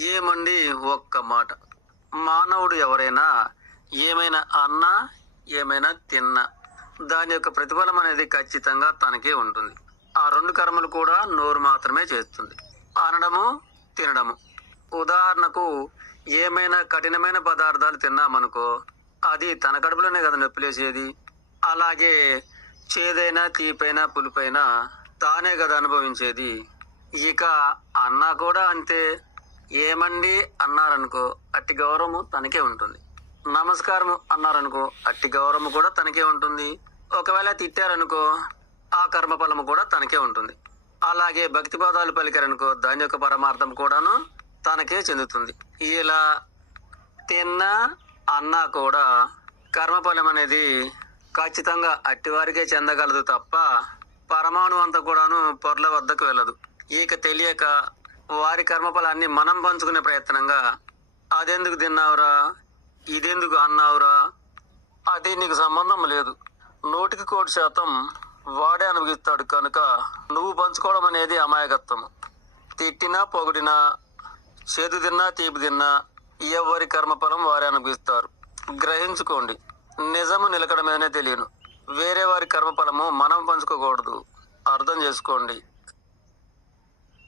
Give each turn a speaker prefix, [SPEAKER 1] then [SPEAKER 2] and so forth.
[SPEAKER 1] ఏమండి ఒక్క మాట? మానవుడు ఎవరైనా ఏమైనా అన్నా ఏమైనా తిన్నా దాని యొక్క ప్రతిఫలం అనేది ఖచ్చితంగా తనకే ఉంటుంది. ఆ రెండు కర్మలు కూడా నోరు మాత్రమే చేస్తుంది. అనడము తినడము. ఉదాహరణకు ఏమైనా కఠినమైన పదార్థాలు తిన్నామనుకో అది తన కడుపులోనే కదా నొప్పిలేసేది. అలాగే చేదైనా తీపైనా పులుపైనా తానే కదా అనుభవించేది. ఇక అన్నా కూడా అంతే. ఏమండి అన్నారనుకో అట్టి గౌరవము తనకే ఉంటుంది. నమస్కారం అన్నారనుకో అట్టి గౌరవము కూడా తనకే ఉంటుంది. ఒకవేళ తిట్టారనుకో ఆ కర్మఫలము కూడా తనకే ఉంటుంది. అలాగే భక్తి పదాలు పలికారనుకో దాని యొక్క పరమార్థం కూడాను తనకే చెందుతుంది. ఇలా తిన్నా అన్నా కూడా కర్మఫలం అనేది ఖచ్చితంగా అట్టివారికే చెందగలదు తప్ప పరమాణు అంతా కూడాను పొరల వద్దకు వెళ్ళదు. ఇక తెలియక వారి కర్మఫలాన్ని మనం పంచుకునే ప్రయత్నంగా అదెందుకు తిన్నావురా? ఇదెందుకు అన్నావురా? అది నీకు సంబంధం లేదు. నూటికి కోటి శాతం వాడే అనుభవిస్తాడు కనుక నువ్వు పంచుకోవడం అనేది అమాయకత్వం. తిట్టినా పొగిడినా చేదు తిన్నా తీపి తిన్నా ఎవరి కర్మఫలం వారే అనుభవిస్తారు. గ్రహించుకోండి నిజము నిలకడమేనే తెలియను. వేరే వారి కర్మఫలము మనం పంచుకోకూడదు. అర్థం చేసుకోండి.